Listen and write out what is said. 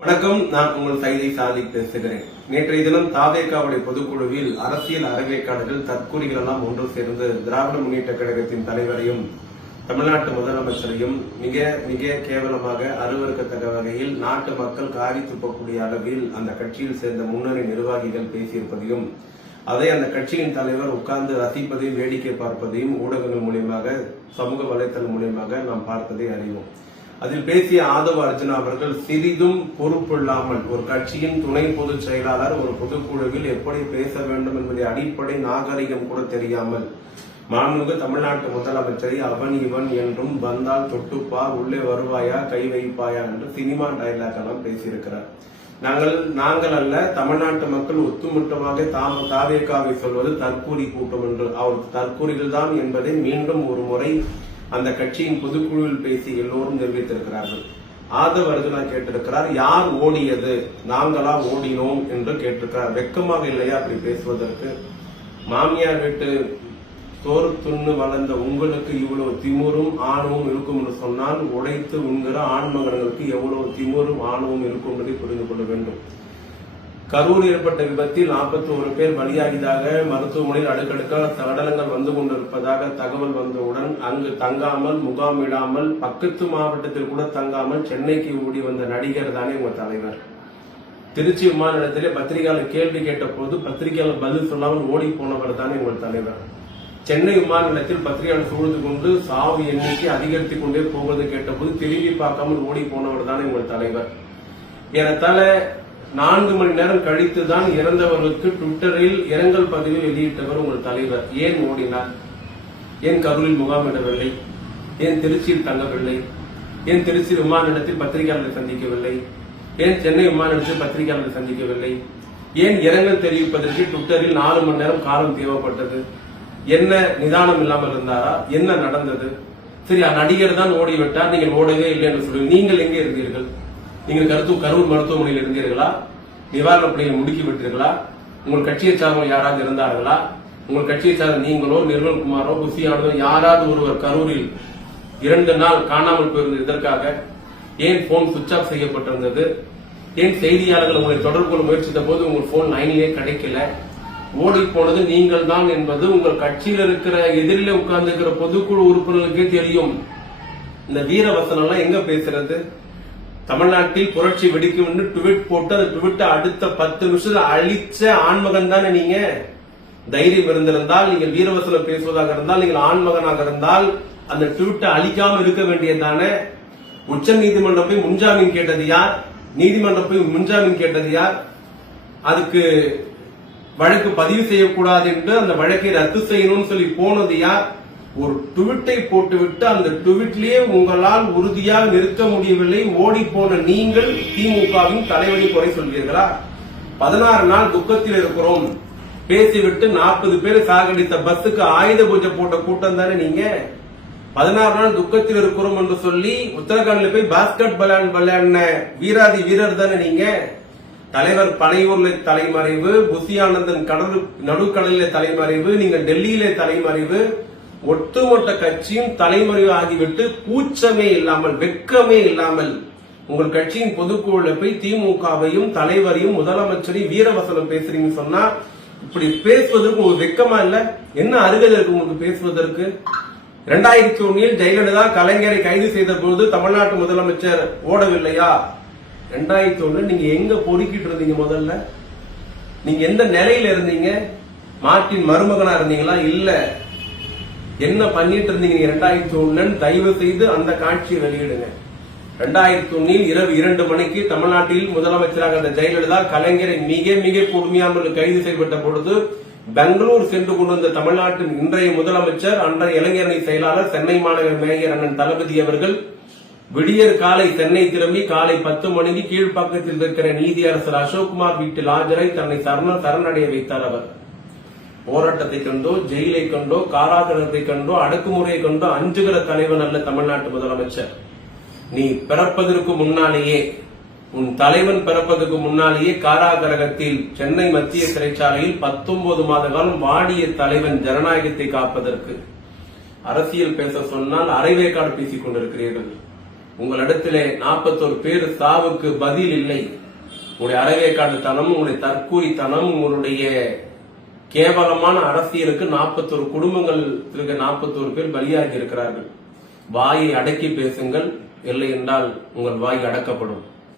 வணக்கம். நான் உங்கள் சைதை சாதிக் பேசுகிறேன். நேற்றைய தினம் தாவேகாவுடைய பொதுக்குழுவில் அரசியல் அறவேக்காடுகள் தற்கூறிகள் எல்லாம் ஒன்று சேர்ந்து திராவிட முன்னேற்ற கழகத்தின் தலைவரையும் தமிழ்நாட்டு முதலமைச்சரையும் மிக மிக கேவலமாக அருவருக்கத்தக்க வகையில் நாட்டு மக்கள் காரி துப்பக்கூடிய அளவில் அந்த கட்சியில் சேர்ந்த முன்னணி நிர்வாகிகள் பேசியிருப்பதையும் அதை அந்த கட்சியின் தலைவர் உட்கார்ந்து ரசிப்பதையும் வேடிக்கை பார்ப்பதையும் ஊடகங்கள் மூலியமாக சமூக வலைதளம் மூலியமாக நாம் பார்த்ததை அறிவோம். அதில் பேசிய ஆதவ அர்ஜுனா அவர்கள் சிறிதும் பொறுப்பில்லாமல் ஒரு கட்சியின் துணை பொதுச் செயலாளர் ஒரு பொதுக்குழுவில் எப்படி பேச வேண்டும் என்பதை அடிப்படை நாகரிகம் கூட தெரியாமல் மாண்புமிகு தமிழ்நாட்டு முதலமைச்சரை அவன் இவன் என்றும் வந்தால் தொட்டுப்பா, உள்ளே வருவாயா, கை வைப்பாயா என்று சினிமா டயலாக் எல்லாம் பேசியிருக்கிறார். நாங்கள் அல்ல, தமிழ்நாட்டு மக்கள் ஒத்துமொத்தமாக தாவேகாவை சொல்வது தற்கூரி கூட்டம் என்று அவர் தற்கூரிகள் தான் என்பதை மீண்டும் ஒரு முறை அந்த கட்சியின் பொதுக்குழுவில் பேசி எல்லோரும் தெரிவித்திருக்கிறார்கள். ஆதவ அர்ஜுனா கேட்டிருக்கிறார், யார் ஓடியது, நாங்களா ஓடினோம் என்று கேட்டிருக்கிறார். வெக்கமாக இல்லையா அப்படி பேசுவதற்கு? மாமியார் வீட்டு சோறு துண்ணு வளர்ந்த உங்களுக்கு இவ்வளவு திமுறும் ஆணவம் இருக்கும் என்று சொன்னால் உடைத்து உண்கிற ஆண்மகன்களுக்கு எவ்வளவு திமுறும் ஆணவம் இருக்கும் என்பதை புரிந்து கொள்ள வேண்டும். கரூர் ஏற்பட்ட விபத்தில் 41 பேர் பலியாகியதாக மருத்துவமனையில் அடுக்கடுக்காக சடலங்கள் வந்து கொண்டிருப்பதாக தகவல் வந்தவுடன் அங்கு தங்காமல் முகாமிடாமல் பக்கத்து மாவட்டத்தில் கூட தங்காமல் சென்னைக்கு ஓடி வந்த நடிகர் தானே உங்க தலைவர். திருச்சி விமான நிலையத்திலே பத்திரிகையாளர் கேள்வி கேட்ட போது பத்திரிகையாளர் பதில் சொல்லாமல் ஓடி போனவர் தானே உங்கள் தலைவர். சென்னை விமான நிலையத்தில் பத்திரிகையாளர் சூழ்ந்து கொண்டு சாவு எண்ணிக்கை அதிகரித்துக் கொண்டே போவது கேட்டபோது திரும்பி பார்க்காமல் ஓடி போனவர் தானே உங்கள் தலைவர். ஏறத்தாழ 4 மணி நேரம் கழித்துதான் இறந்தவர்களுக்கு ட்விட்டரில் இரங்கல் பதிவு வெளியிட்டவர் உங்கள் தலைவர். ஏன் ஓடினார்? ஏன் கரூரில் முகாமிடவில்லை? ஏன் திருச்சியில் தங்கவில்லை? ஏன் திருச்சி விமான நிலையத்தில் பத்திரிகையாளரை சந்திக்கவில்லை? ஏன் சென்னை விமான நிலையத்தில் பத்திரிகையாளரை சந்திக்கவில்லை? ஏன் இரங்கல் தெரிவிப்பதற்கு ட்விட்டரில் 4 மணி நேரம் காலம் தேவைப்பட்டது? என்ன நிதானம் இல்லாமல் இருந்தாரா? என்ன நடந்தது? சரி, நடிகர் தான் ஓடிவிட்டார், நீங்கள் ஓடவே இல்லை என்று சொல்லி நீங்கள் எங்கே இருந்தீர்கள்? நீங்கள் கரூர் மருத்துவமனையில் இருந்தீர்களா? நிவாரணப் பணியை முடுக்கி விட்டீர்களா? உங்கள் கட்சியை சார்ந்தவர் யாராவது இருந்தார்களா? உங்கள் கட்சியை சார்ந்த நீங்களோ நிர்மல்குமாரோ புசியானதோ யாராவது ஒருவர் கரூரில் 2 நாள் காணாமல் போயிருந்தது இதற்காக? ஏன் போன் சுவிட்ச் ஆஃப் செய்யப்பட்டிருந்தது? ஏன் செய்தியாளர்கள் உங்களை தொடர்பு கொள்ள முயற்சித்த போது உங்கள் போன் லைனிலே கிடைக்கல? ஓடி போனது நீங்கள் தான் என்பது உங்கள் கட்சியில் இருக்கிற எதிரிலே உட்கார்ந்து இருக்கிற பொதுக்குழு உறுப்பினர்களுக்கே தெரியும். இந்த வீரவசனம் எல்லாம் எங்க பேசுறது? தமிழ்நாட்டில் புரட்சி வெடிக்கும் என்று ட்வீட் போட்டு அந்த ட்வீட்டை அடுத்த 10 நிமிஷத்துல அழிச்ச ஆண்மகன் தானே நீங்க. தைரியம் இருந்திருந்தால், நீங்கள் வீரவசனம் பேசுவதாக இருந்தால், நீங்கள் ஆண்மகனாக இருந்தால் அந்த ட்வீட்டை அழிக்காம இருக்க வேண்டியதானே. உச்ச நீதிமன்றம் போய் முன்ஜாமீன் கேட்டது யார்? நீதிமன்றம் போய் முன்ஜாமீன் கேட்டது யார்? அதுக்கு வழக்கு பதிவு செய்யக்கூடாது என்று அந்த வழக்கை ரத்து செய்யணும்னு சொல்லி போனது யார்? ஒரு ட்வீட்டை போட்டுவிட்டு அந்த ட்வீட்லயே உங்களால் உறுதியாக நிறுத்த முடியவில்லை. ஓடி போன நீங்கள் திமுகவின் தலைவரை குறை சொல்வீர்களா? 16 நாள் துக்கத்தில் இருக்கிறோம் பேசிவிட்டு 40 பேர் சாகடித்த பஸ்ஸுக்கு ஆயுத பூஜை போட்ட கூட்டம் தானே நீங்க. 16 நாள் துக்கத்தில் இருக்கிறோம் என்று சொல்லி உத்தரகாண்ட்ல போய் பாஸ்கெட் விளையாடின வீராதி வீரர் தானே நீங்க. தலைவர் பனையூர்ல தலைமறைவு, புசியானந்தன் நடுக்கடலிலே தலைமறைவு, நீங்கள் டெல்லியிலே தலைமறைவு, ஒட்டுமொத்த கட்சியும் தலைமறைவு ஆகிவிட்டு கூச்சமே இல்லாமல் வெக்கமே இல்லாமல் உங்கள் கட்சியின் பொதுக்குழுல போய் திமுகவையும் தலைவரையும் முதலமைச்சரையும் வீரவசனம் பேசுறீங்கன்னு சொன்னா இப்படி பேசுவதற்கு உங்களுக்கு வெக்கமா இல்ல? என்ன அருகதை இருக்கு உங்களுக்கு பேசுவதற்கு? 2001 ஜெயலலிதா கலைஞரை கைது செய்த பொழுது தமிழ்நாட்டு முதலமைச்சர் ஓடவில்லையா? 2001 நீங்க எங்க பொறுக்கிட்டு இருந்தீங்க? முதல்ல நீங்க எந்த நிலையில இருந்தீங்க? மார்ட்டின் மருமகனா இருந்தீங்களா? இல்ல, என்ன பண்ணிட்டு இருந்தீங்க 2001? தயவு செய்து அந்த காட்சியை வெளியிடுங்க. 2001 இரவு 2 மணிக்கு தமிழ்நாட்டில் முதலமைச்சராக இருந்த ஜெயலலிதா கலைஞரை மிக மிக கொடுமையாமல் கைது செய்யப்பட்ட பொழுது பெங்களூர் சென்று கொண்டிருந்த தமிழ்நாட்டின் இன்றைய முதலமைச்சர், அன்றைய இளைஞரணி செயலாளர், சென்னை மாநகர மேயர் அண்ணன் தளபதி அவர்கள் விடியற் காலை சென்னை திரும்பி காலை 10 மணிக்கு கீழ்ப்பாக்கத்தில் இருக்கிற நீதியரசர் அசோக்குமார் வீட்டில் ஆஜராய் தன்னை சரணடைய வைத்தார். அவர் போராட்டத்தை கண்டோ, ஜெயிலை கண்டோ, காராகிரகத்தை கண்டோ, அடக்குமுறையை கண்டோ அஞ்சுகிற தலைவன் அல்ல தமிழ்நாட்டு முதலமைச்சர். நீ பிறப்பதற்கு முன்னாலேயே, உன் தலைவன் பிறப்பதற்கு முன்னாலேயே காராகிரகத்தில் சென்னை மத்திய சிறைச்சாலையில் 19 மாத காலம் வாடிய தலைவன் ஜனநாயகத்தை காப்பதற்கு அரசியல் பேச சொன்னால் அரைவேக்காடு பேசிக் கொண்டிருக்கிறீர்கள். உங்களிடத்திலே 41 பேர் சாவுக்கு பதில் இல்லை. உங்களுடைய அறவேக்காடு தனம், உங்களுடைய தற்கூரித்தனம், உங்களுடைய கேவலமான அரசியலுக்கு 41 குடும்பங்கள் 41 பேர் பலியாகி இருக்கிறார்கள். வாயை அடக்கி பேசுங்கள், இல்லை என்றால் உங்கள் வாய் அடக்கப்படும்.